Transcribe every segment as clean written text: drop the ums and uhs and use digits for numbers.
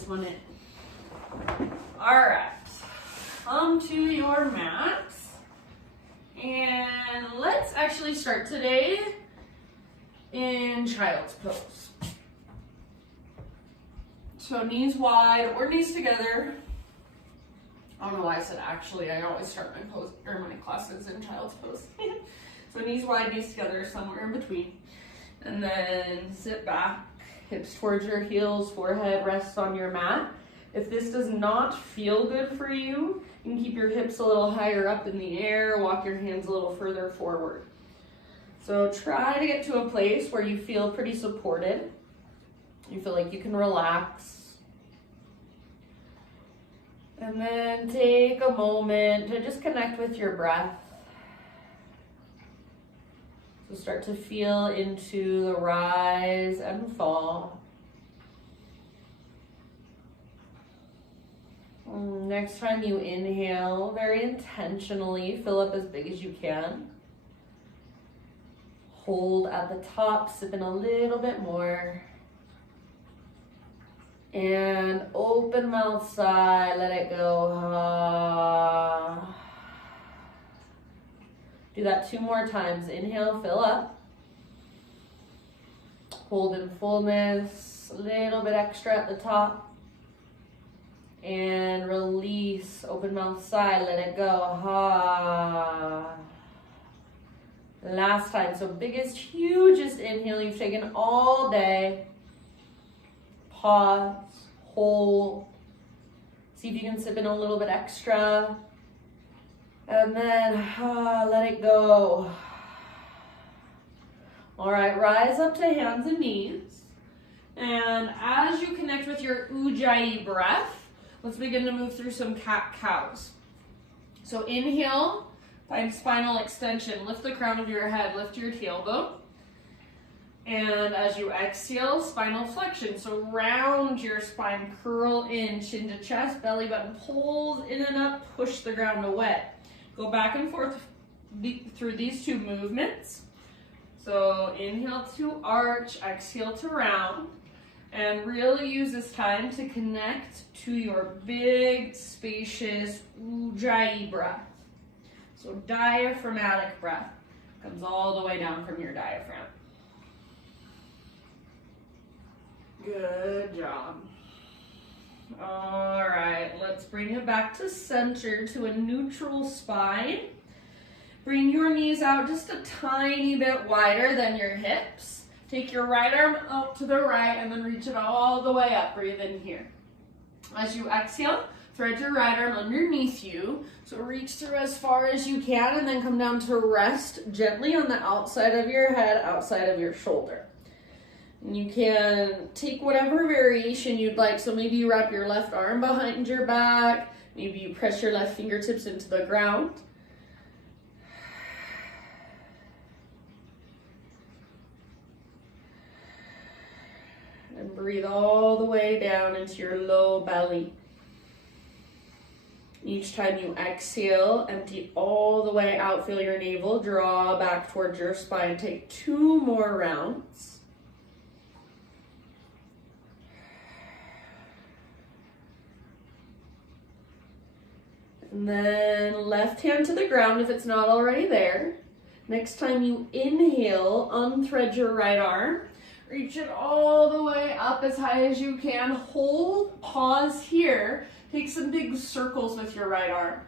this one in. All right, come to your mat. And let's actually start today in child's pose. So knees wide or knees together. I don't know why I said actually. I always start my pose or my classes in child's pose. So knees wide, knees together, somewhere in between. And then sit back, hips towards your heels, forehead rests on your mat. If this does not feel good for you, you can keep your hips a little higher up in the air, walk your hands a little further forward. So try to get to a place where you feel pretty supported. You feel like you can relax. And then take a moment to just connect with your breath. So start to feel into the rise and fall. Next time you inhale, very intentionally fill up as big as you can. Hold at the top, sip in a little bit more. And open mouth sigh, let it go. Do that 2 more times. Inhale, fill up. Hold in fullness, a little bit extra at the top. And release, open mouth sigh, let it go. Last time, so biggest, hugest inhale you've taken all day. Pause, hold. See if you can sip in a little bit extra. And then let it go. All right, rise up to hands and knees. And as you connect with your Ujjayi breath, let's begin to move through some cat-cows. So inhale, find spinal extension. Lift the crown of your head, lift your tailbone. And as you exhale, spinal flexion. So round your spine, curl in, chin to chest, belly button pulls in and up, push the ground away. Go back and forth through these 2 movements. So inhale to arch, exhale to round. And really use this time to connect to your big, spacious Ujjayi breath. So diaphragmatic breath comes all the way down from your diaphragm. Good job. All right, let's bring it back to center, to a neutral spine. Bring your knees out just a tiny bit wider than your hips. Take your right arm out to the right and then reach it all the way up. Breathe in here. As you exhale, thread your right arm underneath you. So reach through as far as you can and then come down to rest gently on the outside of your head, outside of your shoulder. And you can take whatever variation you'd like. So maybe you wrap your left arm behind your back. Maybe you press your left fingertips into the ground. And breathe all the way down into your low belly. Each time you exhale, empty all the way out. Feel your navel draw back towards your spine. Take 2 more rounds. And then left hand to the ground if it's not already there. Next time you inhale, unthread your right arm. Reach it all the way up as high as you can. Hold, pause here. Take some big circles with your right arm.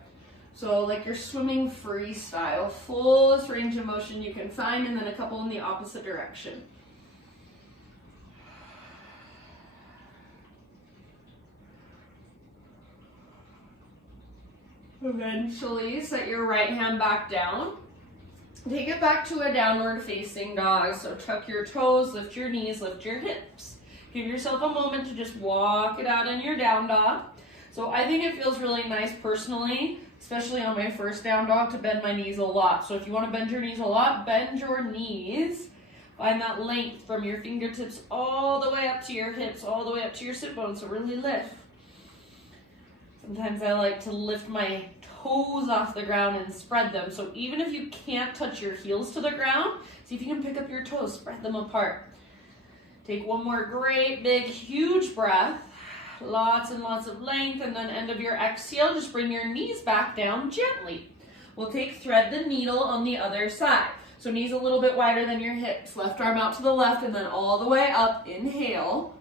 So like you're swimming freestyle, fullest range of motion you can find, and then a couple in the opposite direction. Eventually, set your right hand back down. Take it back to a downward facing dog. So tuck your toes, lift your knees, lift your hips. Give yourself a moment to just walk it out in your down dog. So I think it feels really nice personally, especially on my first down dog, to bend my knees a lot. So if you want to bend your knees a lot, bend your knees. Find that length from your fingertips all the way up to your hips, all the way up to your sit bones. So really lift. Sometimes I like to lift my toes off the ground and spread them. So even if you can't touch your heels to the ground, see if you can pick up your toes, spread them apart. Take one more great, big, huge breath. Lots and lots of length, and then end of your exhale, just bring your knees back down gently. We'll thread the needle on the other side. So knees a little bit wider than your hips. Left arm out to the left and then all the way up. Inhale.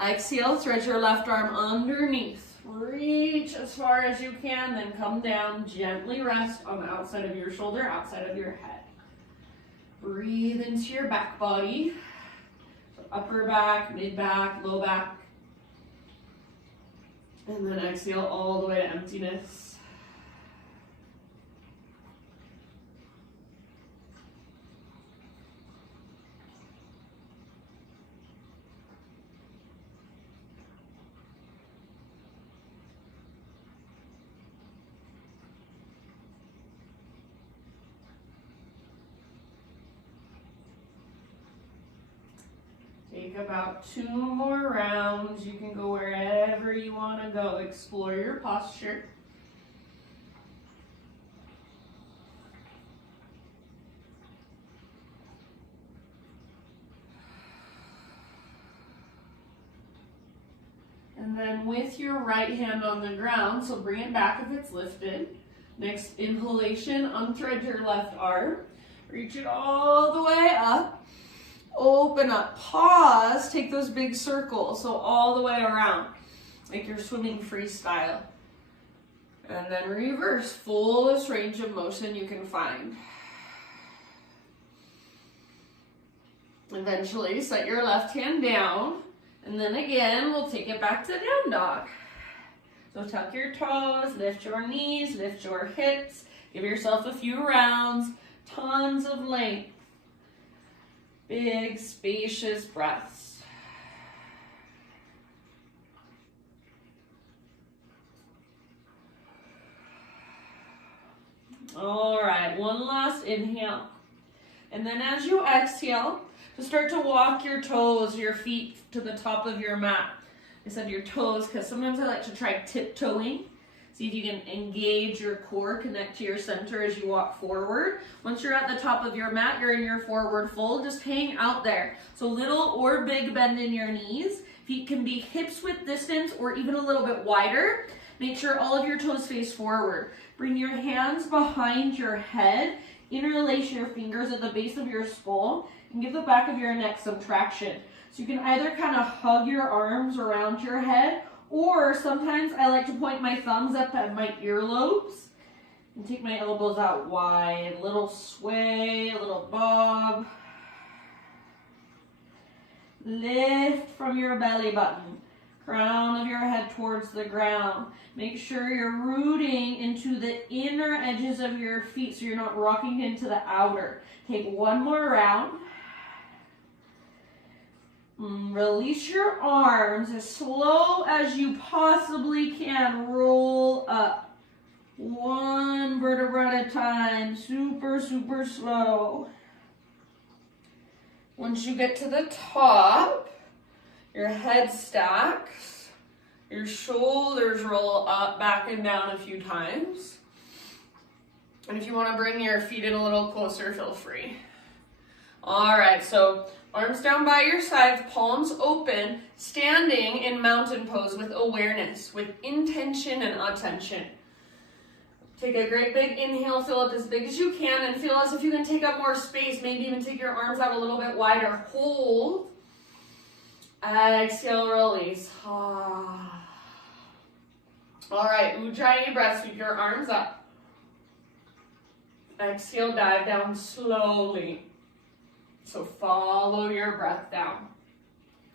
Exhale, thread your left arm underneath. Reach as far as you can, then come down. Gently rest on the outside of your shoulder, outside of your head. Breathe into your back body. So upper back, mid back, low back. And then exhale all the way to emptiness. Take about 2 more rounds. You can go wherever you want to go. Explore your posture. And then with your right hand on the ground, so bring it back if it's lifted. Next inhalation, unthread your left arm. Reach it all the way up. Open up, pause, take those big circles, so all the way around, like you're swimming freestyle. And then reverse, fullest range of motion you can find. Eventually, set your left hand down, and then again, we'll take it back to down dog. So tuck your toes, lift your knees, lift your hips, give yourself a few rounds, tons of length. Big, spacious breaths. All right, one last inhale. And then as you exhale, just start to walk your toes, your feet to the top of your mat. I said your toes because sometimes I like to try tiptoeing. See if you can engage your core, connect to your center as you walk forward. Once you're at the top of your mat, you're in your forward fold. Just hang out there. So little or big bend in your knees. Feet can be hips width distance or even a little bit wider. Make sure all of your toes face forward. Bring your hands behind your head. Interlace your fingers at the base of your skull and give the back of your neck some traction. So you can either kind of hug your arms around your head, or sometimes I like to point my thumbs up at my earlobes and take my elbows out wide. A little sway, a little bob. Lift from your belly button. Crown of your head towards the ground. Make sure you're rooting into the inner edges of your feet so you're not rocking into the outer. Take one more round. Release your arms as slow as you possibly can. Roll up. One vertebra at a time. Super, super slow. Once you get to the top, your head stacks. Your shoulders roll up, back and down a few times. And if you want to bring your feet in a little closer, feel free. All right, so arms down by your sides, palms open, standing in mountain pose with awareness, with intention and attention. Take a great big inhale, fill up as big as you can, and feel as if you can take up more space, maybe even take your arms out a little bit wider. Hold. Exhale, release. All right, Ujjayi breath, sweep your arms up. Exhale, dive down slowly. So follow your breath down.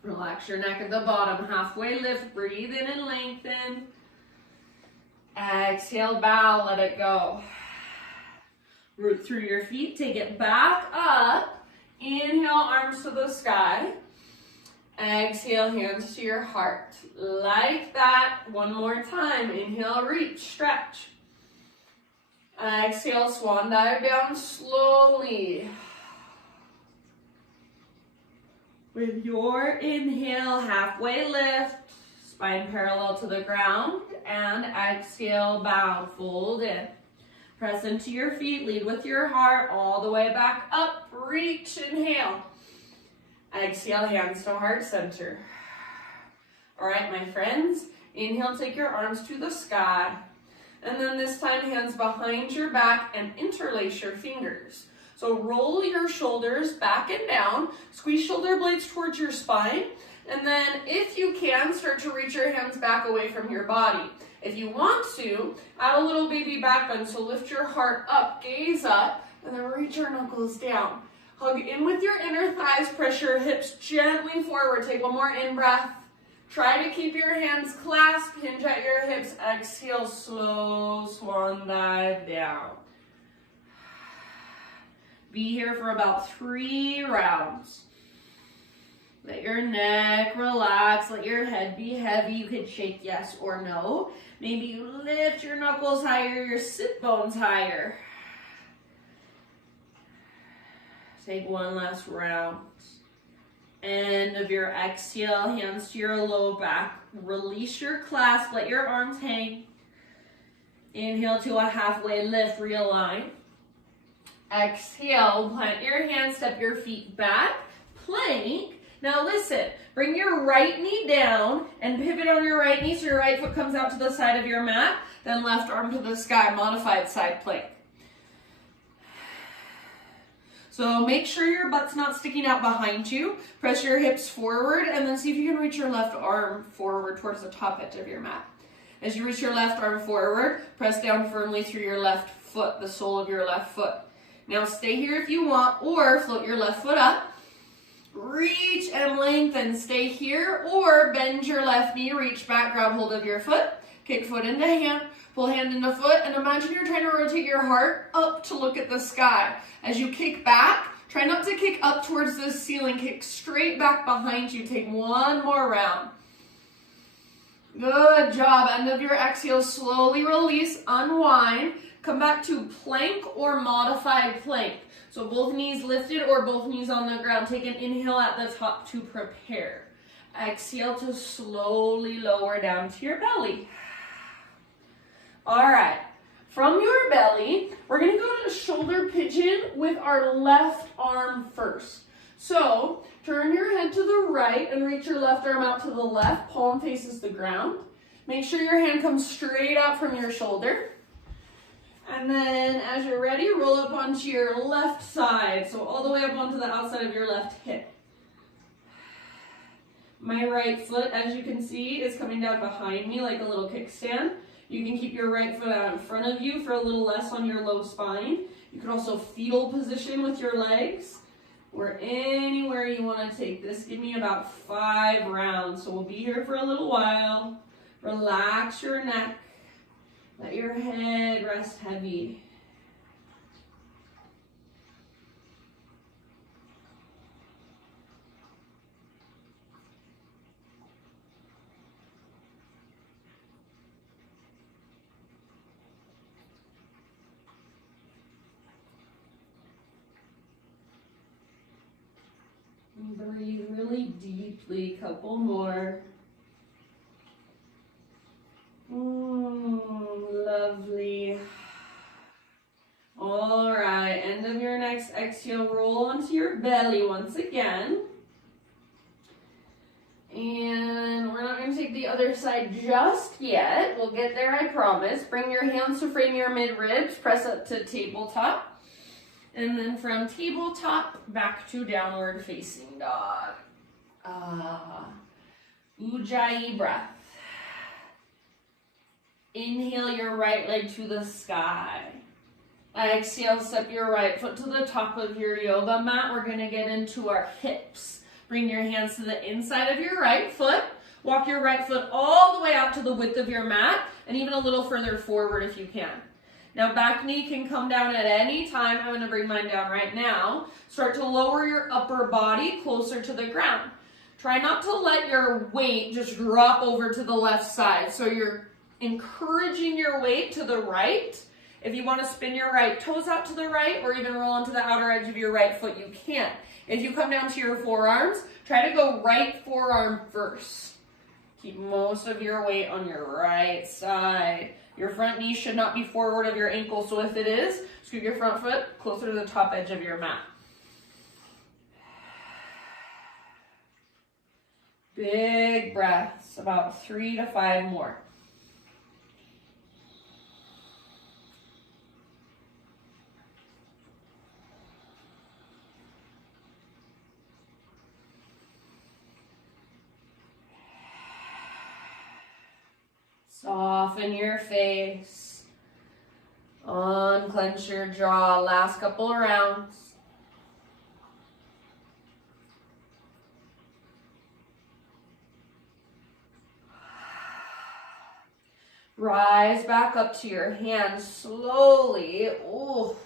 Relax your neck at the bottom. Halfway lift, breathe in and lengthen. Exhale, bow, let it go. Root through your feet, take it back up. Inhale, arms to the sky. Exhale, hands to your heart. Like that. One more time. Inhale, reach, stretch. Exhale, swan dive down slowly. With your inhale, halfway lift, spine parallel to the ground, and exhale, bow, fold in. Press into your feet, lead with your heart, all the way back up, reach, inhale. Exhale, hands to heart center. All right, my friends, inhale, take your arms to the sky. And then this time, hands behind your back and interlace your fingers. So roll your shoulders back and down, squeeze shoulder blades towards your spine, and then if you can, start to reach your hands back away from your body. If you want to, add a little baby back bend, so lift your heart up, gaze up, and then reach your knuckles down. Hug in with your inner thighs, press your hips gently forward. Take one more in-breath. Try to keep your hands clasped, hinge at your hips. Exhale, slow swan dive down. Be here for about 3 rounds. Let your neck relax, let your head be heavy. You can shake yes or no. Maybe you lift your knuckles higher, your sit bones higher. Take one last round. End of your exhale, hands to your low back. Release your clasp, let your arms hang. Inhale to a halfway lift, realign. Exhale, plant your hands, step your feet back, plank. Now listen, bring your right knee down and pivot on your right knee so your right foot comes out to the side of your mat, then left arm to the sky, modified side plank. So make sure your butt's not sticking out behind you. Press your hips forward and then see if you can reach your left arm forward towards the top edge of your mat. As you reach your left arm forward, press down firmly through your left foot, the sole of your left foot. Now stay here if you want, or float your left foot up. Reach and lengthen, stay here, or bend your left knee, reach back, grab hold of your foot, kick foot into hand, pull hand into foot, and imagine you're trying to rotate your heart up to look at the sky. As you kick back, try not to kick up towards the ceiling, kick straight back behind you. Take one more round. Good job. End of your exhale, slowly release, unwind. Come back to plank or modified plank. So both knees lifted or both knees on the ground. Take an inhale at the top to prepare. Exhale to slowly lower down to your belly. All right. From your belly, we're going to go to shoulder pigeon with our left arm first. So turn your head to the right and reach your left arm out to the left. Palm faces the ground. Make sure your hand comes straight out from your shoulder. And then as you're ready, roll up onto your left side. So all the way up onto the outside of your left hip. My right foot, as you can see, is coming down behind me like a little kickstand. You can keep your right foot out in front of you for a little less on your low spine. You can also fetal position with your legs or anywhere you want to take this. Give me about 5 rounds. So we'll be here for a little while. Relax your neck. Let your head rest heavy. Breathe really deeply, couple more. Lovely. All right, end of your next exhale, roll onto your belly once again. And we're not going to take the other side just yet. We'll get there, I promise. Bring your hands to frame your mid-ribs, press up to tabletop. And then from tabletop, back to downward facing dog. Ujjayi breath. Inhale your right leg to the sky. Exhale, step your right foot to the top of your yoga mat. We're going to get into our hips. Bring your hands to the inside of your right foot. Walk your right foot all the way out to the width of your mat and even a little further forward if you can. Now back knee can come down at any time. I'm going to bring mine down right now. Start to lower your upper body closer to the ground. Try not to let your weight just drop over to the left side. So you're encouraging your weight to the right. If you want to spin your right toes out to the right or even roll onto the outer edge of your right foot, you can. If you come down to your forearms, try to go right forearm first. Keep most of your weight on your right side. Your front knee should not be forward of your ankle, so if it is, scoot your front foot closer to the top edge of your mat. Big breaths, about 3 to 5 more. Soften your face. Unclench your jaw. Last couple of rounds. Rise back up to your hands slowly. Ooh.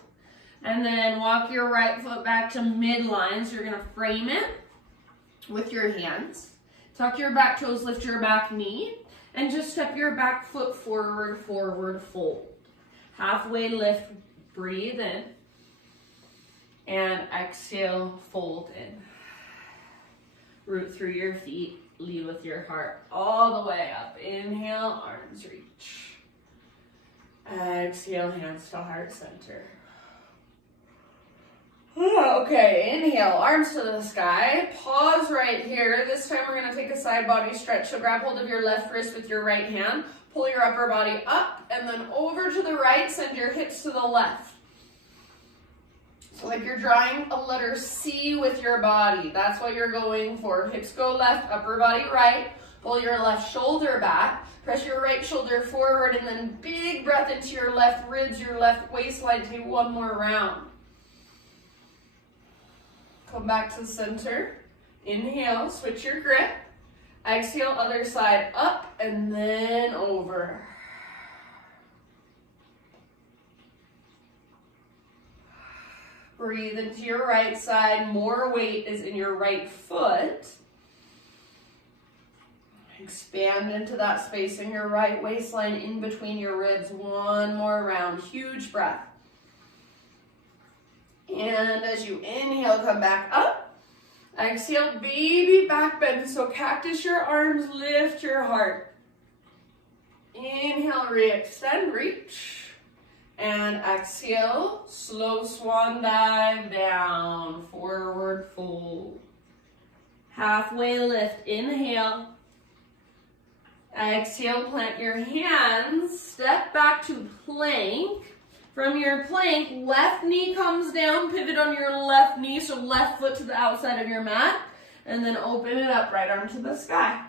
And then walk your right foot back to midline. So you're going to frame it with your hands. Tuck your back toes, lift your back knee. And just step your back foot forward, forward, fold. Halfway lift, breathe in. And exhale, fold in. Root through your feet, lead with your heart all the way up. Inhale, arms reach. Exhale, hands to heart center. Okay, inhale, arms to the sky. Pause right here. This time we're going to take a side body stretch. So grab hold of your left wrist with your right hand. Pull your upper body up and then over to the right. Send your hips to the left. So like you're drawing a letter C with your body. That's what you're going for. Hips go left, upper body right. Pull your left shoulder back. Press your right shoulder forward and then big breath into your left ribs, your left waistline. Take one more round. Come back to the center. Inhale, switch your grip. Exhale, other side up and then over. Breathe into your right side. More weight is in your right foot. Expand into that space in your right waistline in between your ribs. One more round. Huge breath. And as you inhale, come back up. Exhale, baby back bend. So cactus your arms, lift your heart. Inhale, re-extend, reach. And exhale, slow swan dive down, forward fold. Halfway lift, inhale. Exhale, plant your hands, step back to plank. From your plank, left knee comes down, pivot on your left knee, so left foot to the outside of your mat, and then open it up, right arm to the sky.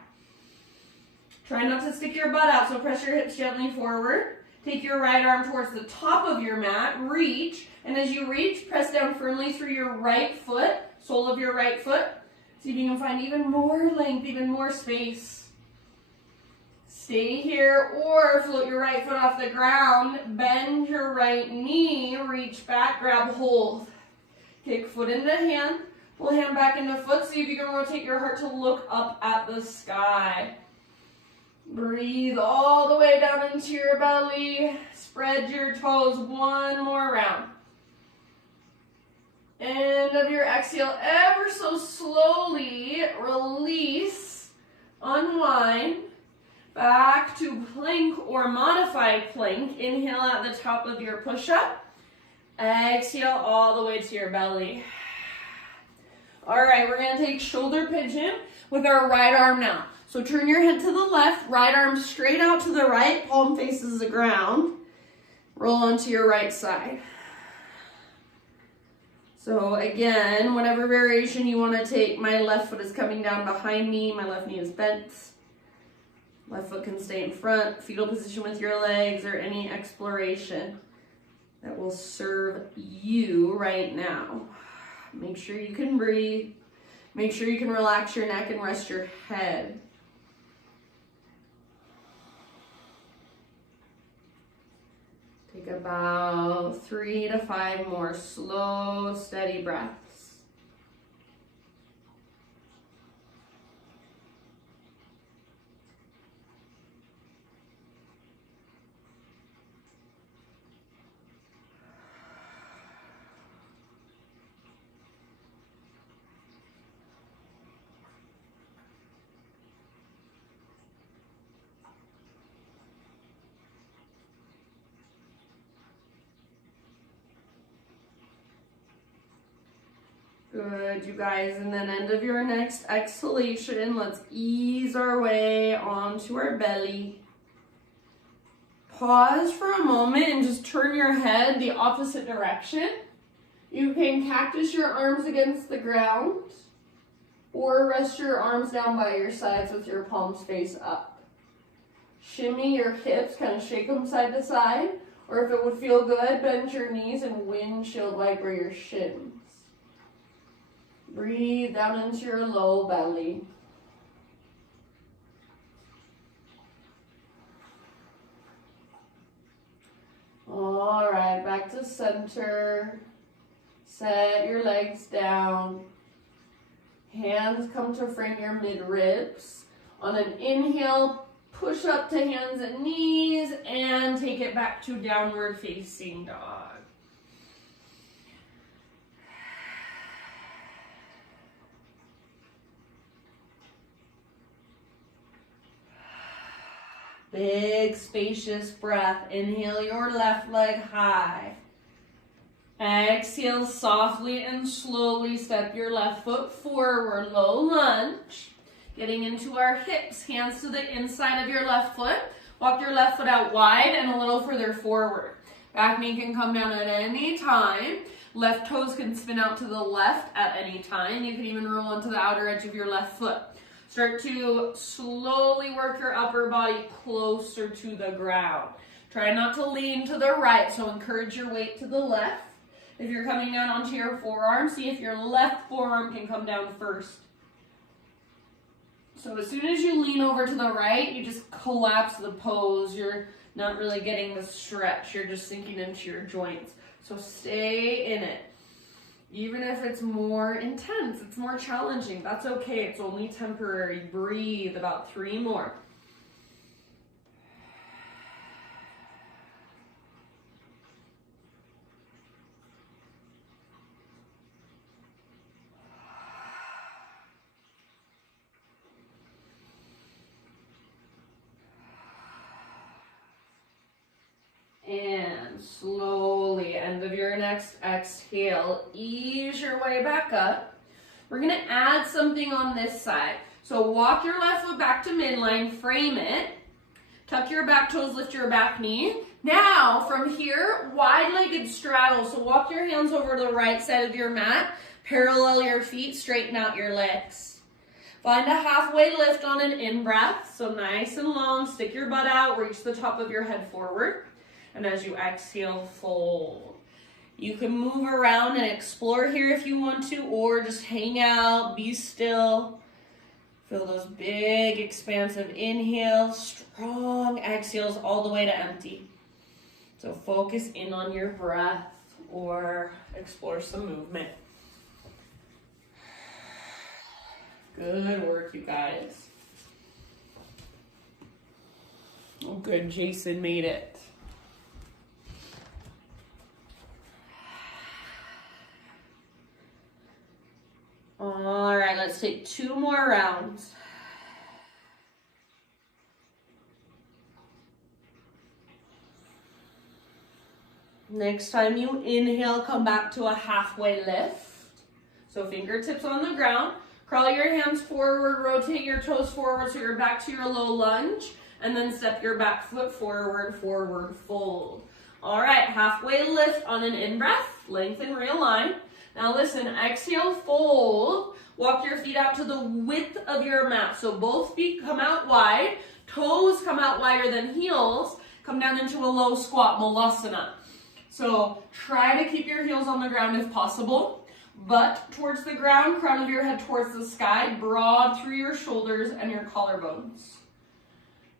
Try not to stick your butt out, so press your hips gently forward. Take your right arm towards the top of your mat, reach, and as you reach, press down firmly through your right foot, sole of your right foot. See if you can find even more length, even more space. Stay here or float your right foot off the ground, bend your right knee, reach back, grab hold. Kick foot into hand, pull hand back into foot, see if you can rotate your heart to look up at the sky. Breathe all the way down into your belly, spread your toes, one more round. End of your exhale, ever so slowly, release, unwind. Back to plank or modified plank. Inhale at the top of your push-up. Exhale all the way to your belly. All right, we're going to take shoulder pigeon with our right arm now. So turn your head to the left, right arm straight out to the right, palm faces the ground. Roll onto your right side. So again, whatever variation you want to take, my left foot is coming down behind me, my left knee is bent. Left foot can stay in front, fetal position with your legs, or any exploration that will serve you right now. Make sure you can breathe. Make sure you can relax your neck and rest your head. Take about 3 to 5 more slow, steady breaths. Good, you guys. And then end of your next exhalation, let's ease our way onto our belly. Pause for a moment and just turn your head the opposite direction. You can cactus your arms against the ground or rest your arms down by your sides with your palms face up. Shimmy your hips, kind of shake them side to side, or if it would feel good, bend your knees and windshield wiper your shins. Breathe down into your low belly. All right, back to center. Set your legs down. Hands come to frame your mid-ribs. On an inhale, push up to hands and knees and take it back to downward facing dog. Big spacious breath. Inhale your left leg high. Exhale softly and slowly step your left foot forward, low lunge. Getting into our hips, hands to the inside of your left foot. Walk your left foot out wide and a little further forward. Back knee can come down at any time. Left toes can spin out to the left at any time. You can even roll onto the outer edge of your left foot. Start to slowly work your upper body closer to the ground. Try not to lean to the right, so encourage your weight to the left. If you're coming down onto your forearm, see if your left forearm can come down first. So as soon as you lean over to the right, you just collapse the pose. You're not really getting the stretch. You're just sinking into your joints. So stay in it. Even if it's more intense, it's more challenging, that's okay. It's only temporary. Breathe, about 3 more. And slowly, end of your next exhale, ease your way back up. We're gonna add something on this side. So walk your left foot back to midline, frame it, tuck your back toes, lift your back knee. Now, from here, wide-legged straddle. So walk your hands over to the right side of your mat, parallel your feet, straighten out your legs. Find a halfway lift on an in-breath. So nice and long, stick your butt out, reach the top of your head forward. And as you exhale, fold. You can move around and explore here if you want to, or just hang out, be still. Feel those big, expansive inhales, strong exhales all the way to empty. So focus in on your breath or explore some movement. Good work, you guys. Oh, good, Jason made it. All right, let's take 2 more rounds. Next time you inhale, come back to a halfway lift. So fingertips on the ground. Crawl your hands forward, rotate your toes forward so you're back to your low lunge, and then step your back foot forward, forward fold. All right, halfway lift on an in-breath, lengthen, realign. Now listen, exhale, fold. Walk your feet out to the width of your mat. So both feet come out wide, toes come out wider than heels, come down into a low squat, Malasana. So try to keep your heels on the ground if possible. Butt towards the ground, crown of your head towards the sky, broad through your shoulders and your collarbones.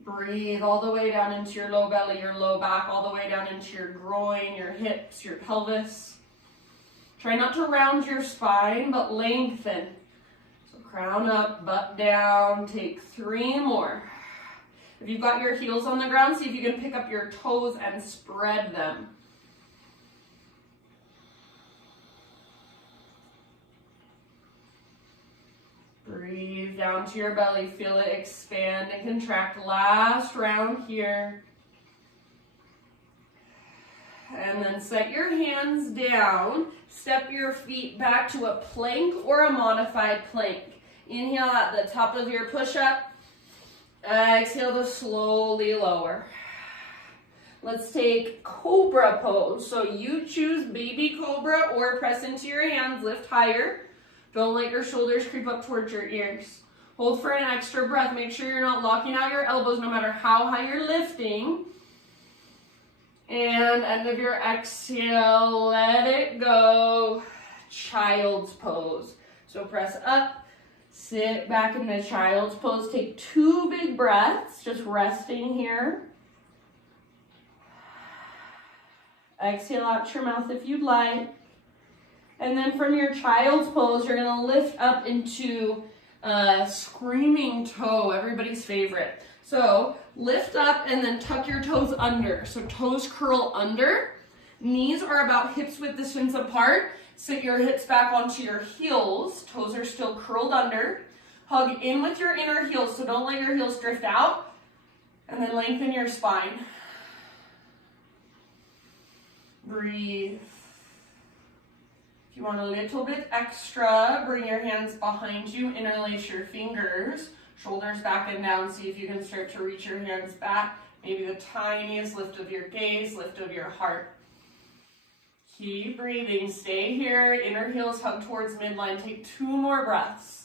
Breathe all the way down into your low belly, your low back, all the way down into your groin, your hips, your pelvis. Try not to round your spine, but lengthen. So crown up, butt down, take 3 more. If you've got your heels on the ground, see if you can pick up your toes and spread them. Breathe down to your belly, feel it expand and contract. Last round here. And then set your hands down. Step your feet back to a plank or a modified plank. Inhale at the top of your push-up. Exhale to slowly lower. Let's take cobra pose. So you choose baby cobra or press into your hands, lift higher. Don't let your shoulders creep up towards your ears. Hold for an extra breath. Make sure you're not locking out your elbows no matter how high you're lifting. And end of your exhale, let it go. Child's pose. So press up, sit back in the child's pose. Take 2 big breaths, just resting here. Exhale out your mouth if you'd like. And then from your child's pose, you're going to lift up into screaming toe, everybody's favorite. So lift up and then tuck your toes under. So toes curl under. Knees are about hips width distance apart. Sit your hips back onto your heels. Toes are still curled under. Hug in with your inner heels, so don't let your heels drift out. And then lengthen your spine. Breathe. If you want a little bit extra, bring your hands behind you, interlace your fingers, shoulders back and down. See if you can start to reach your hands back. Maybe the tiniest lift of your gaze, lift of your heart. Keep breathing, stay here, inner heels hug towards midline. Take 2 more breaths.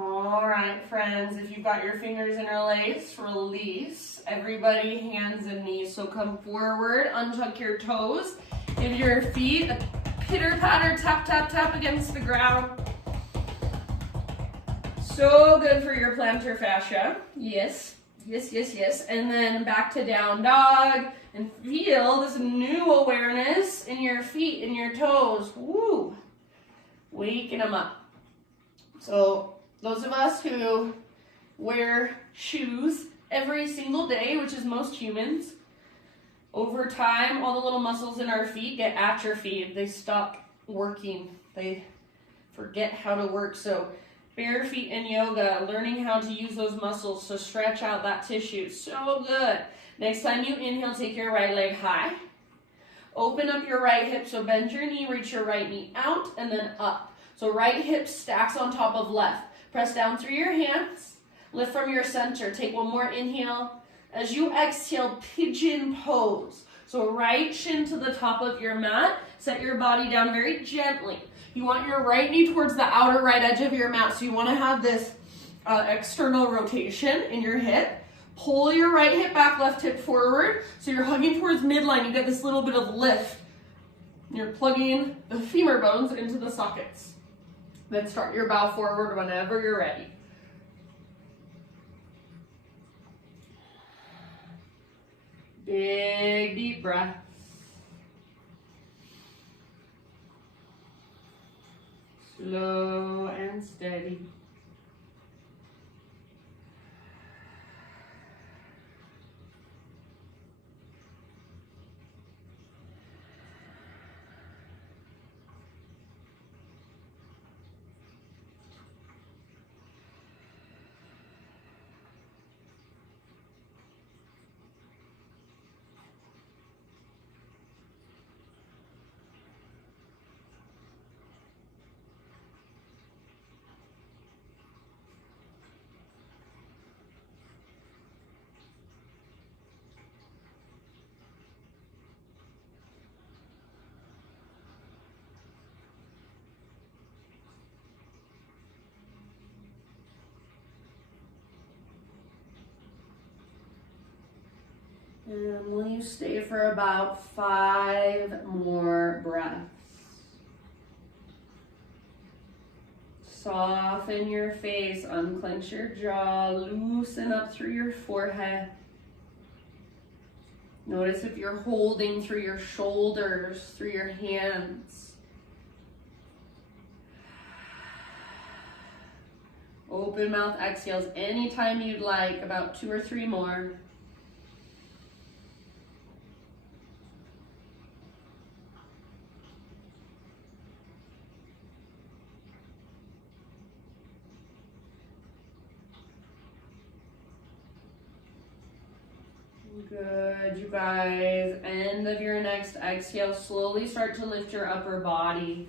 All right, friends, if you've got your fingers interlaced, release. Everybody, hands and knees. So come forward, untuck your toes. Give your feet a pitter-patter, tap, tap, tap against the ground. So good for your plantar fascia. Yes, yes, yes, yes. And then back to down dog. And feel this new awareness in your feet, in your toes. Woo! Waking them up. So those of us who wear shoes every single day, which is most humans, over time, all the little muscles in our feet get atrophied. They stop working. They forget how to work. So bare feet in yoga, learning how to use those muscles to stretch out that tissue. So good. Next time you inhale, take your right leg high. Open up your right hip, so bend your knee, reach your right knee out, and then up. So right hip stacks on top of left. Press down through your hands. Lift from your center. Take 1 more inhale. As you exhale, pigeon pose. So right shin to the top of your mat. Set your body down very gently. You want your right knee towards the outer right edge of your mat. So you want to have this external rotation in your hip. Pull your right hip back, left hip forward. So you're hugging towards midline. You get this little bit of lift. You're plugging the femur bones into the sockets. Then start your bow forward whenever you're ready. Big deep breath. Slow and steady. And will you stay for about 5 more breaths? Soften your face, unclench your jaw, loosen up through your forehead. Notice if you're holding through your shoulders, through your hands. Open mouth exhales anytime you'd like, about 2 or 3 more. Good, you guys. End of your next exhale. Slowly start to lift your upper body.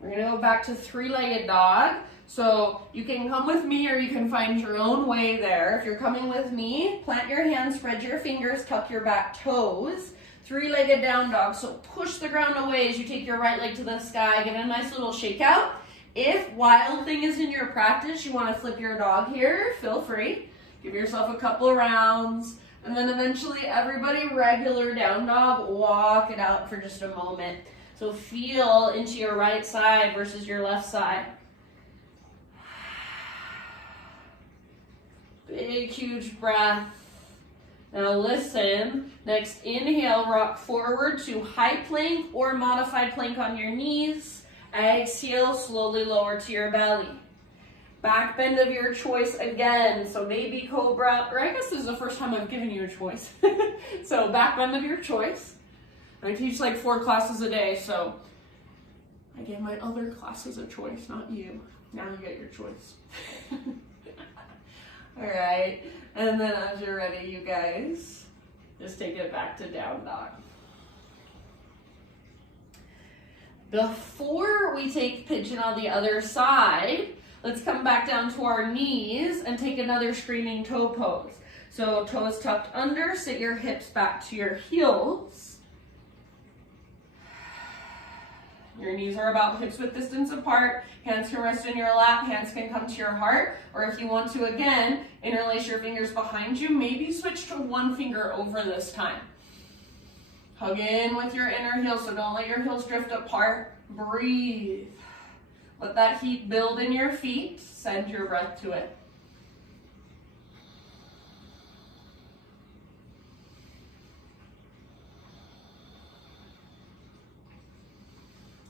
We're gonna go back to three-legged dog. So you can come with me or you can find your own way there. If you're coming with me, plant your hands, spread your fingers, tuck your back toes. Three-legged down dog. So push the ground away as you take your right leg to the sky. Get a nice little shake out. If Wild Thing is in your practice, you want to flip your dog here, feel free. Give yourself a couple of rounds. And then eventually everybody regular down dog, walk it out for just a moment. So feel into your right side versus your left side. Big, huge breath. Now listen, next inhale, rock forward to high plank or modified plank on your knees. Exhale, slowly lower to your belly. Back bend of your choice again. So maybe cobra, or I guess this is the first time I've given you a choice. So back bend of your choice. I teach like 4 classes a day, so I gave my other classes a choice, not you. Now you get your choice. All right, and then as you're ready, you guys, just take it back to down dog. Before we take pigeon on the other side, let's come back down to our knees and take another screaming toe pose. So toes tucked under, sit your hips back to your heels. Your knees are about hips width distance apart. Hands can rest in your lap. Hands can come to your heart. Or if you want to, again, interlace your fingers behind you. Maybe switch to one finger over this time. Hug in with your inner heel, so don't let your heels drift apart. Breathe. Let that heat build in your feet. Send your breath to it.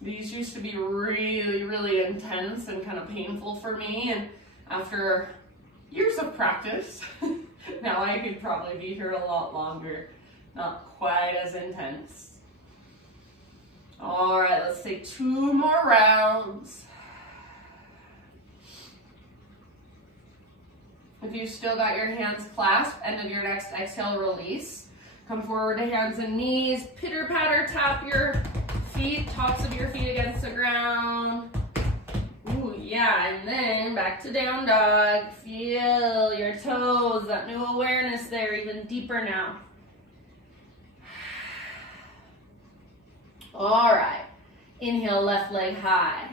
These used to be really, really intense and kind of painful for me, and after years of practice, now I could probably be here a lot longer. Not quite as intense. All right, let's take 2 more rounds. If you've still got your hands clasped, end of your next exhale, release. Come forward to hands and knees. Pitter patter, tap your feet, tops of your feet against the ground. Ooh, yeah, and then back to down dog. Feel your toes, that new awareness there, even deeper now. All right, inhale, left leg high.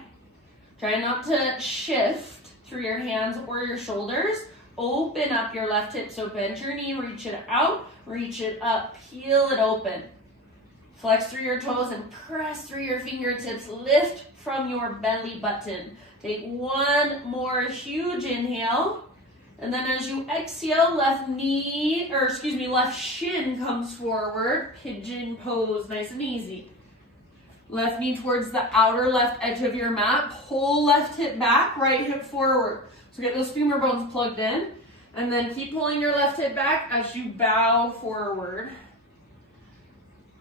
Try not to shift through your hands or your shoulders. Open up your left hip, so bend your knee, reach it out, reach it up, peel it open. Flex through your toes and press through your fingertips. Lift from your belly button. Take 1 more huge inhale. And then as you exhale, left shin comes forward. Pigeon pose, nice and easy. Left knee towards the outer left edge of your mat. Pull left hip back, right hip forward. So get those femur bones plugged in. And then keep pulling your left hip back as you bow forward.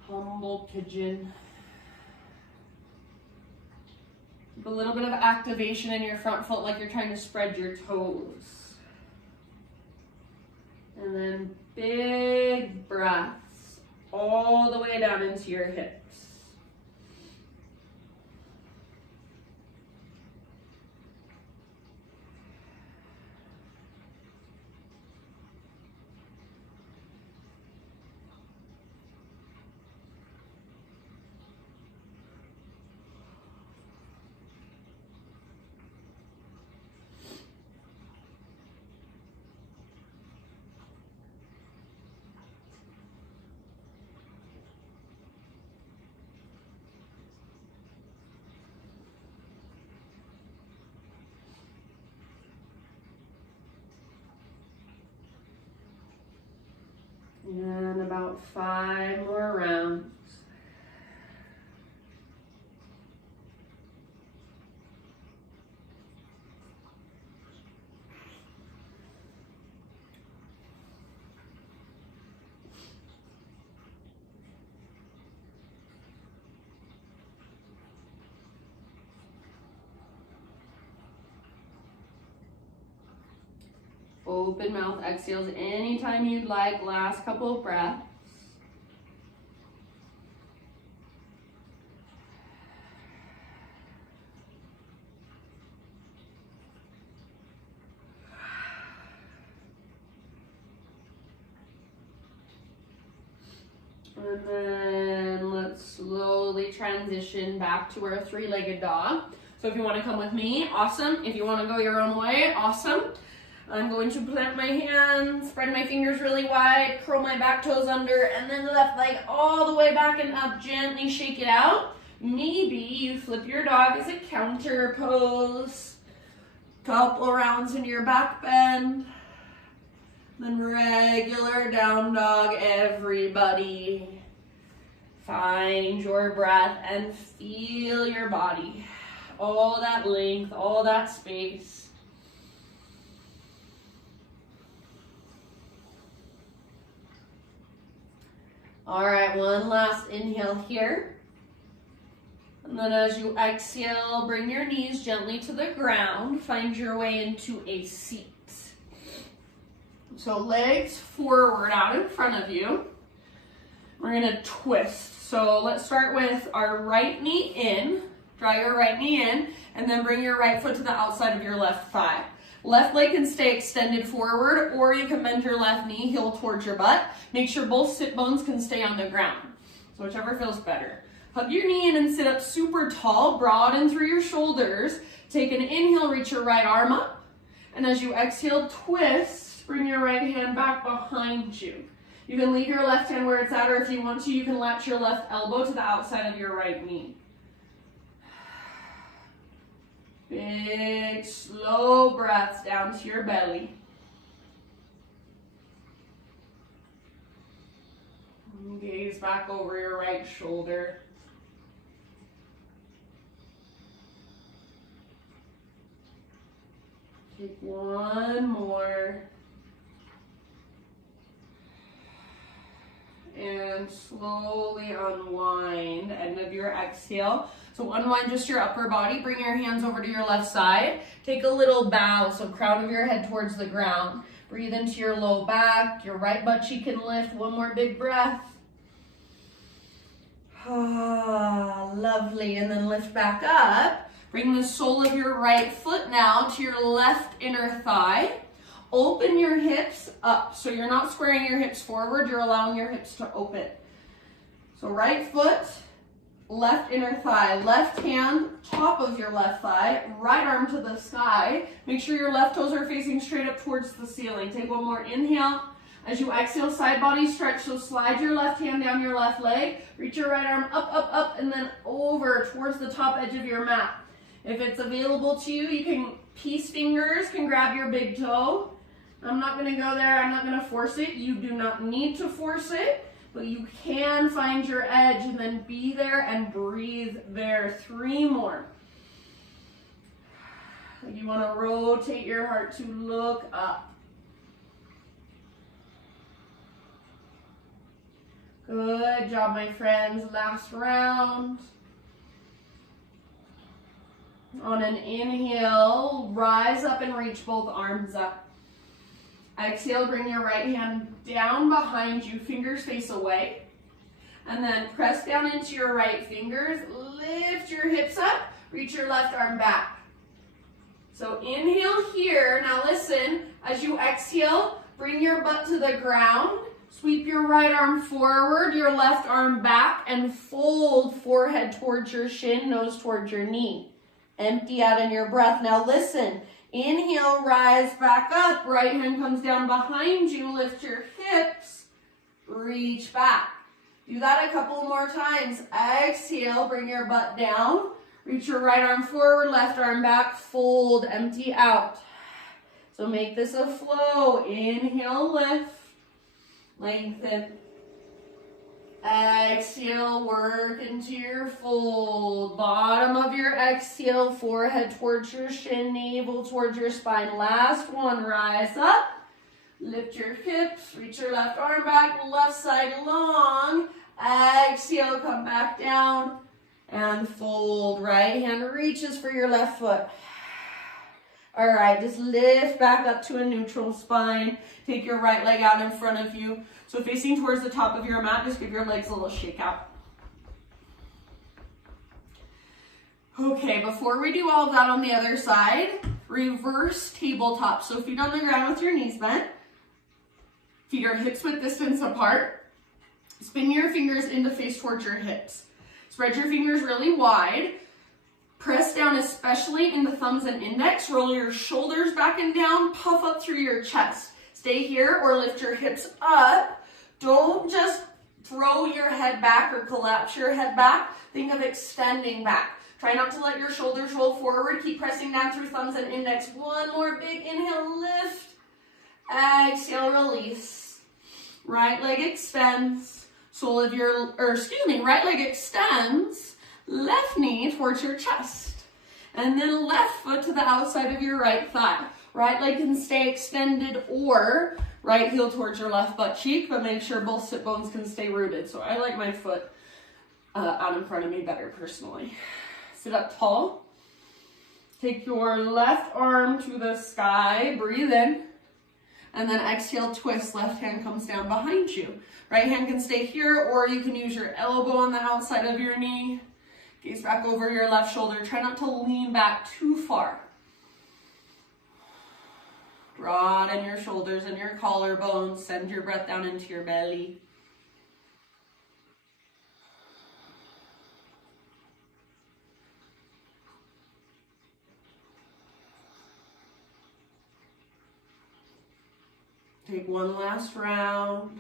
Humble pigeon. Keep a little bit of activation in your front foot like you're trying to spread your toes. And then big breaths all the way down into your hips. And about 5 more rounds. Open mouth exhales anytime you'd like. Last couple of breaths. And then let's slowly transition back to our three-legged dog. So if you want to come with me, awesome. If you want to go your own way, awesome. I'm going to plant my hands, spread my fingers really wide, curl my back toes under, and then the left leg all the way back and up. Gently shake it out. Maybe you flip your dog as a counter pose. Couple rounds in your back bend. Then regular down dog, everybody. Find your breath and feel your body. All that length, all that space. All right, one last inhale here. And then as you exhale, bring your knees gently to the ground. Find your way into a seat. So legs forward out in front of you. We're gonna twist. So let's start with our right knee in. Draw your right knee in, and then bring your right foot to the outside of your left thigh. Left leg can stay extended forward, or you can bend your left knee, heel towards your butt. Make sure both sit bones can stay on the ground. So whichever feels better. Hug your knee in and sit up super tall, broaden through your shoulders. Take an inhale, reach your right arm up. And as you exhale, twist, bring your right hand back behind you. You can leave your left hand where it's at, or if you want to, you can latch your left elbow to the outside of your right knee. Big, slow breaths down to your belly. Gaze back over your right shoulder. Take one more. And slowly unwind, end of your exhale. So unwind just your upper body, bring your hands over to your left side. Take a little bow, so crown of your head towards the ground. Breathe into your low back, your right butt cheek can lift. One more big breath. Ah, lovely, and then lift back up. Bring the sole of your right foot now to your left inner thigh. Open your hips up, so you're not squaring your hips forward, you're allowing your hips to open. So right foot, left inner thigh, left hand, top of your left thigh, right arm to the sky. Make sure your left toes are facing straight up towards the ceiling. Take one more inhale. As you exhale, side body stretch, so slide your left hand down your left leg, reach your right arm up, up, up, and then over towards the top edge of your mat. If it's available to you, you can, peace fingers can grab your big toe. I'm not gonna go there, I'm not gonna force it. You do not need to force it, but you can find your edge and then be there and breathe there. 3 more. You wanna rotate your heart to look up. Good job, my friends. Last round. On an inhale, rise up and reach both arms up. Exhale, bring your right hand down behind you, fingers face away. And then press down into your right fingers, lift your hips up, reach your left arm back. So inhale here, now listen, as you exhale, bring your butt to the ground, sweep your right arm forward, your left arm back, and fold forehead towards your shin, nose towards your knee. Empty out in your breath. Now listen. Inhale, rise back up. Right hand comes down behind you. Lift your hips. Reach back. Do that a couple more times. Exhale, bring your butt down. Reach your right arm forward, left arm back. Fold, empty out. So make this a flow. Inhale, lift. Lengthen. Exhale, work into your fold. Bottom of your exhale, forehead towards your shin, navel towards your spine. Last one, rise up. Lift your hips, reach your left arm back, left side long. Exhale, come back down and fold. Right hand reaches for your left foot. All right, just lift back up to a neutral spine. Take your right leg out in front of you. So facing towards the top of your mat, just give your legs a little shake out. Okay, before we do all of that on the other side, reverse tabletop. So feet on the ground with your knees bent. Feet are hips width distance apart. Spin your fingers into face towards your hips. Spread your fingers really wide. Press down especially in the thumbs and index. Roll your shoulders back and down. Puff up through your chest. Stay here or lift your hips up. Don't just throw your head back or collapse your head back. Think of extending back. Try not to let your shoulders roll forward. Keep pressing down through thumbs and index. One more big inhale, lift. Exhale, release. Right leg extends. Sole of your, right leg extends. Left knee towards your chest. And then left foot to the outside of your right thigh. Right leg can stay extended or right heel towards your left butt cheek, but make sure both sit bones can stay rooted. So I like my foot out in front of me better personally. Sit up tall. Take your left arm to the sky. Breathe in. And then exhale, twist. Left hand comes down behind you. Right hand can stay here, or you can use your elbow on the outside of your knee. Gaze back over your left shoulder. Try not to lean back too far. Broaden your shoulders and your collarbones. Send your breath down into your belly. Take one last round.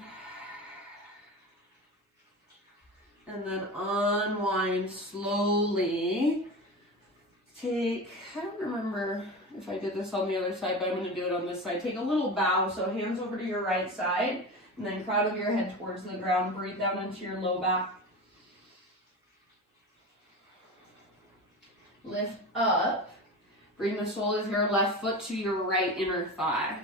And then unwind slowly. I don't remember if I did this on the other side, but I'm going to do it on this side. Take a little bow, so hands over to your right side, and then crown of your head towards the ground. Breathe down into your low back. Lift up. Bring the sole of your left foot to your right inner thigh.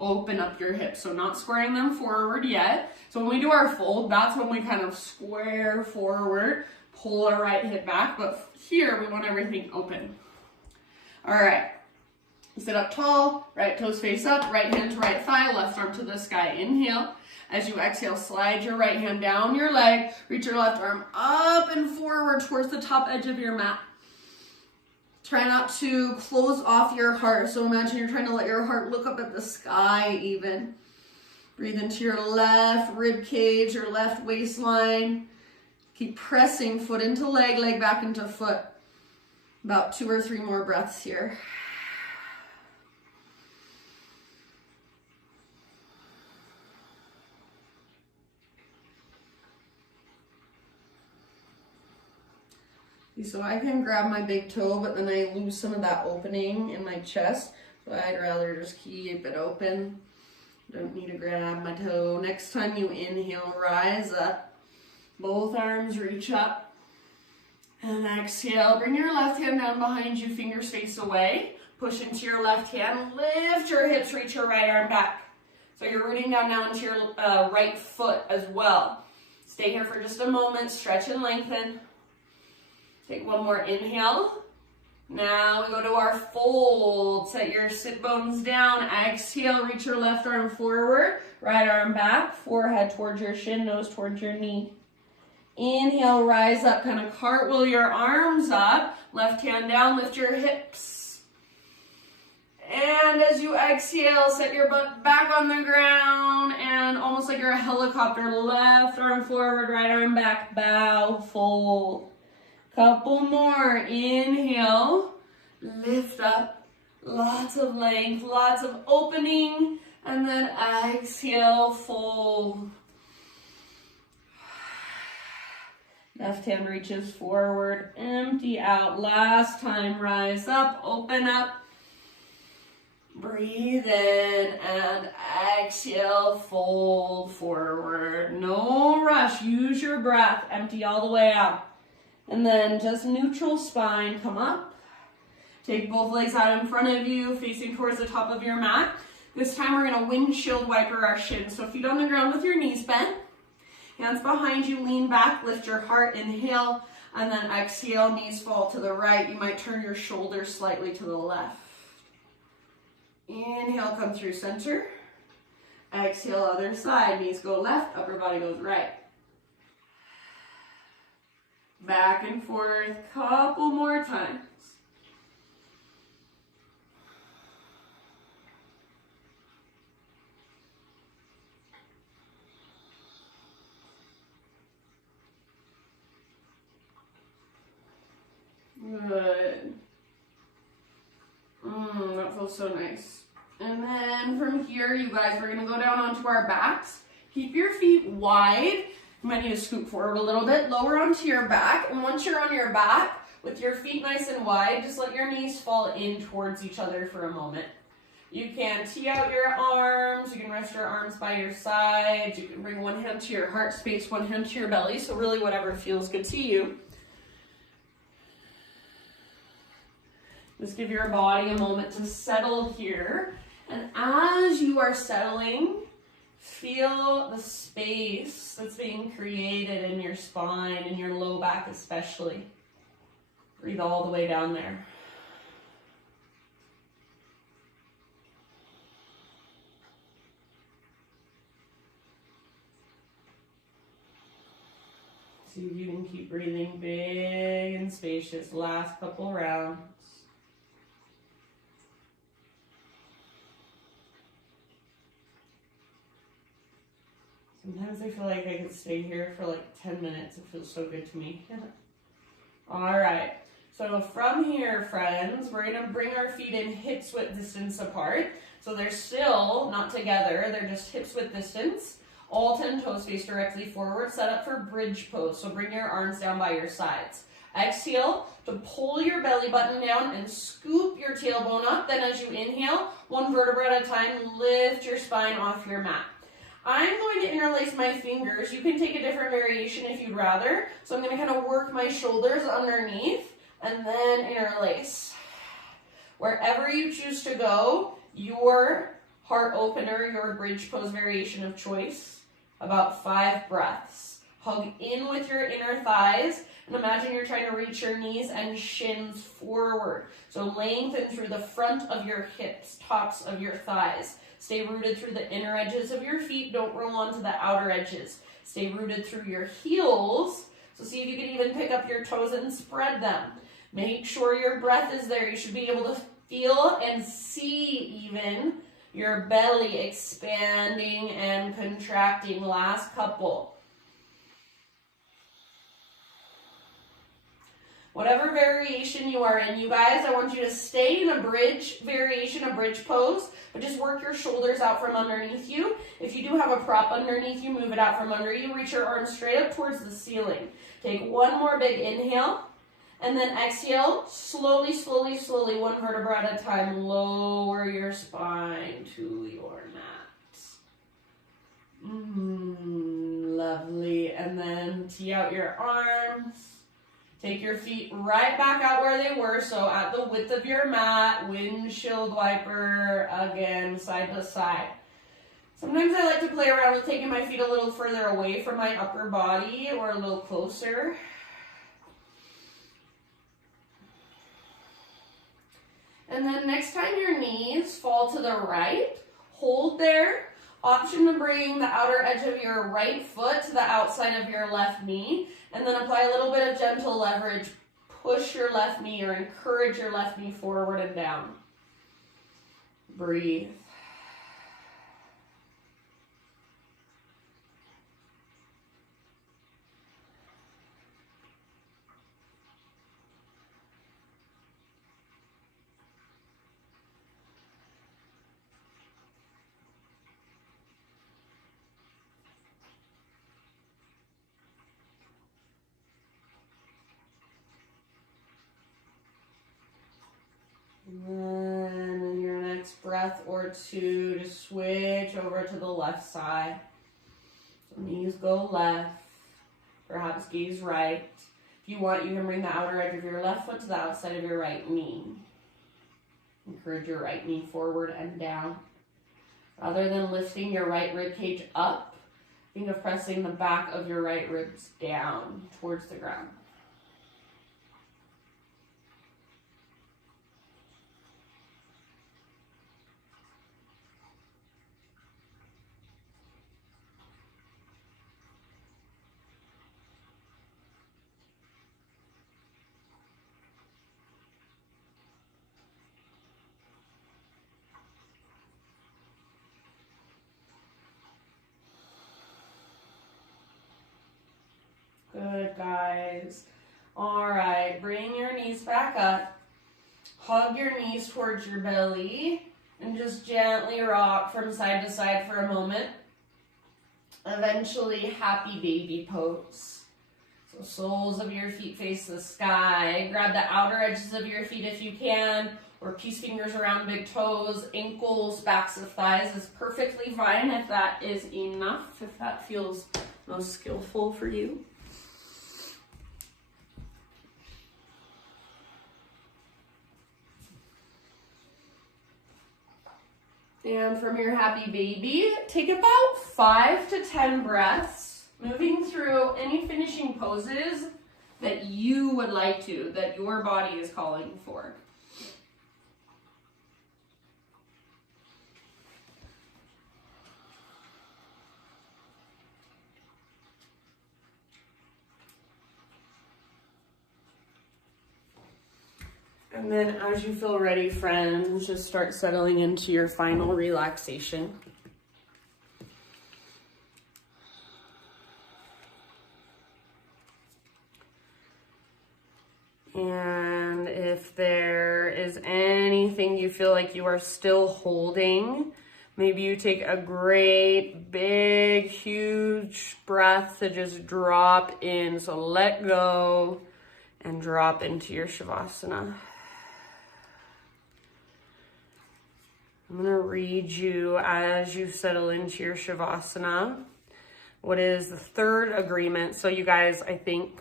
Open up your hips, so not squaring them forward yet. So when we do our fold, that's when we kind of square forward, pull our right hip back, but here we want everything open. All right, sit up tall, right toes face up, right hand to right thigh, left arm to the sky. Inhale. As you exhale, slide your right hand down your leg, reach your left arm up and forward towards the top edge of your mat. Try not to close off your heart. So imagine you're trying to let your heart look up at the sky even. Breathe into your left rib cage, your left waistline. Keep pressing foot into leg, leg back into foot. About 2 or 3 more breaths here. So I can grab my big toe, but then I lose some of that opening in my chest. So I'd rather just keep it open. Don't need to grab my toe. Next time you inhale, rise up. Both arms reach up. And exhale, bring your left hand down behind you, fingers face away. Push into your left hand, lift your hips, reach your right arm back. So you're rooting down now into your right foot as well. Stay here for just a moment, stretch and lengthen. Take one more inhale. Now we go to our fold. Set your sit bones down. Exhale, reach your left arm forward, right arm back, forehead towards your shin, nose towards your knee. Inhale, rise up, kind of cartwheel your arms up. Left hand down, lift your hips. And as you exhale, set your butt back on the ground and almost like you're a helicopter. Left arm forward, right arm back, bow, fold. Couple more. Inhale, lift up, lots of length, lots of opening, and then exhale, fold. Left hand reaches forward, empty out. Last time, rise up, open up. Breathe in and exhale, fold forward. No rush, use your breath, empty all the way out. And then just neutral spine, come up. Take both legs out in front of you, facing towards the top of your mat. This time we're gonna windshield wiper our shins. So feet on the ground with your knees bent. Hands behind you, lean back, lift your heart, inhale, and then exhale, knees fall to the right. You might turn your shoulders slightly to the left. Inhale, come through center. Exhale, other side. Knees go left, upper body goes right. Back and forth, couple more times. Good. That feels so nice. And then from here, you guys, we're gonna go down onto our backs. Keep your feet wide. You might need to scoot forward a little bit. Lower onto your back. And once you're on your back, with your feet nice and wide, just let your knees fall in towards each other for a moment. You can tee out your arms. You can rest your arms by your sides. You can bring one hand to your heart space, one hand to your belly. So really whatever feels good to you. Just give your body a moment to settle here. And as you are settling, feel the space that's being created in your spine and your low back especially. Breathe all the way down there. See if you can keep breathing big and spacious. Last couple rounds. Sometimes I feel like I could stay here for like 10 minutes. It feels so good to me. All right. So from here, friends, we're going to bring our feet in hips width distance apart. So they're still not together. They're just hips width distance. All 10 toes face directly forward. Set up for bridge pose. So bring your arms down by your sides. Exhale to pull your belly button down and scoop your tailbone up. Then as you inhale, one vertebra at a time, lift your spine off your mat. I'm going to interlace my fingers. You can take a different variation if you'd rather. So I'm going to kind of work my shoulders underneath and then interlace. Wherever you choose to go, your heart opener, your bridge pose variation of choice. About 5 breaths. Hug in with your inner thighs and imagine you're trying to reach your knees and shins forward. So lengthen through the front of your hips, tops of your thighs. Stay rooted through the inner edges of your feet. Don't roll onto the outer edges. Stay rooted through your heels. So see if you can even pick up your toes and spread them. Make sure your breath is there. You should be able to feel and see even your belly expanding and contracting. Last couple. Whatever variation you are in, you guys, I want you to stay in a bridge variation, a bridge pose, but just work your shoulders out from underneath you. If you do have a prop underneath you, move it out from under you. Reach your arms straight up towards the ceiling. Take one more big inhale, and then exhale, slowly, slowly, slowly, one vertebra at a time. Lower your spine to your mat. Lovely. And then tee out your arms. Take your feet right back out where they were, so at the width of your mat, windshield wiper, again, side to side. Sometimes I like to play around with taking my feet a little further away from my upper body or a little closer. And then next time your knees fall to the right, hold there. Option to bring the outer edge of your right foot to the outside of your left knee, and then apply a little bit of gentle leverage. Push your left knee or encourage your left knee forward and down. Breathe. And then in your next breath or two, just switch over to the left side. So knees go left, perhaps gaze right. If you want, you can bring the outer edge of your left foot to the outside of your right knee. Encourage your right knee forward and down. Rather than lifting your right rib cage up, think of pressing the back of your right ribs down towards the ground. Hug your knees towards your belly and just gently rock from side to side for a moment. Eventually, happy baby pose. So soles of your feet face the sky. Grab the outer edges of your feet if you can, or peace fingers around big toes, ankles, backs of thighs is perfectly fine if that is enough, if that feels most skillful for you. And from your happy baby, take about 5 to 10 breaths, moving through any finishing poses that you would like to, that your body is calling for. And then as you feel ready, friends, just start settling into your final relaxation. And if there is anything you feel like you are still holding, maybe you take a great, big, huge breath to just drop in. So let go and drop into your Shavasana. I'm going to read you, as you settle into your Shavasana, what is the third agreement. So you guys, I think,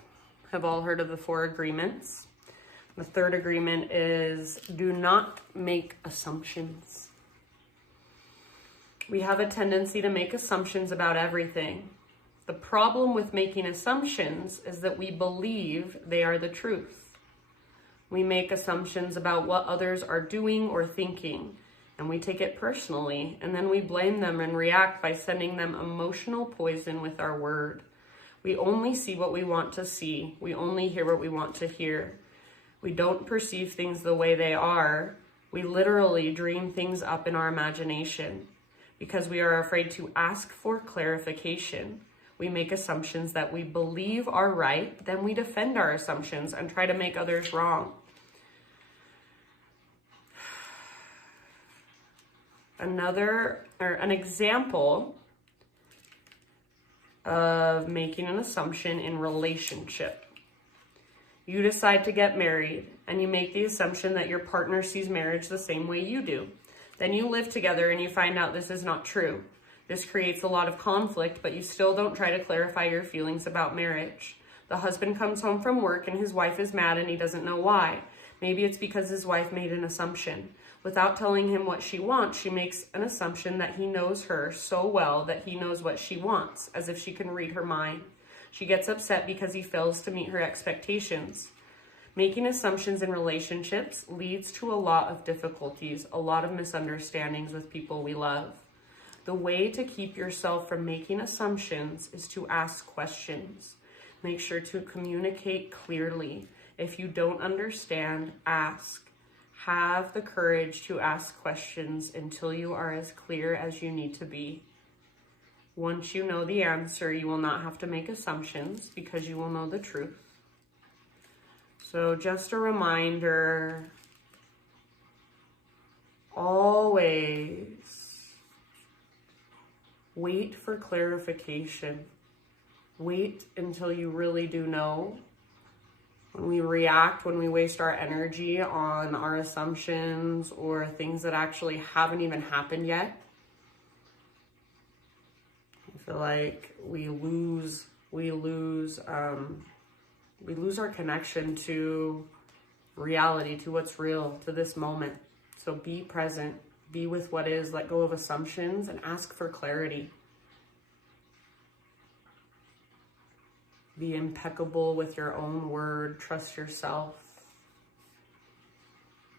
have all heard of the 4 agreements. The third agreement is do not make assumptions. We have a tendency to make assumptions about everything. The problem with making assumptions is that we believe they are the truth. We make assumptions about what others are doing or thinking, and we take it personally, and then we blame them and react by sending them emotional poison with our word. We only see what we want to see. We only hear what we want to hear. We don't perceive things the way they are. We literally dream things up in our imagination because we are afraid to ask for clarification. We make assumptions that we believe are right, then we defend our assumptions and try to make others wrong. An example of making an assumption in relationship. You decide to get married and you make the assumption that your partner sees marriage the same way you do. Then you live together and you find out this is not true. This creates a lot of conflict, but you still don't try to clarify your feelings about marriage. The husband comes home from work and his wife is mad and he doesn't know why. Maybe it's because his wife made an assumption. Without telling him what she wants, she makes an assumption that he knows her so well that he knows what she wants, as if she can read her mind. She gets upset because he fails to meet her expectations. Making assumptions in relationships leads to a lot of difficulties, a lot of misunderstandings with people we love. The way to keep yourself from making assumptions is to ask questions. Make sure to communicate clearly. If you don't understand, ask. Have the courage to ask questions until you are as clear as you need to be. Once you know the answer, you will not have to make assumptions because you will know the truth. So just a reminder, always wait for clarification. Wait until you really do know. When we react, when we waste our energy on our assumptions or things that actually haven't even happened yet, I feel like we lose our connection to reality, to what's real, to this moment. So be present, be with what is, let go of assumptions, and ask for clarity. Be impeccable with your own word. Trust yourself.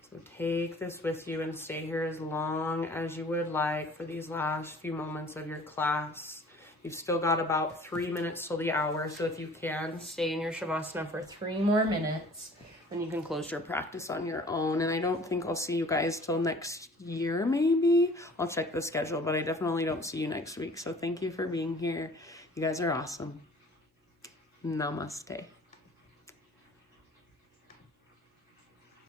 So take this with you and stay here as long as you would like for these last few moments of your class. You've still got about 3 minutes till the hour. So if you can, stay in your Shavasana for 3 more minutes. Then you can close your practice on your own. And I don't think I'll see you guys till next year, maybe. I'll check the schedule, but I definitely don't see you next week. So thank you for being here. You guys are awesome. Namaste.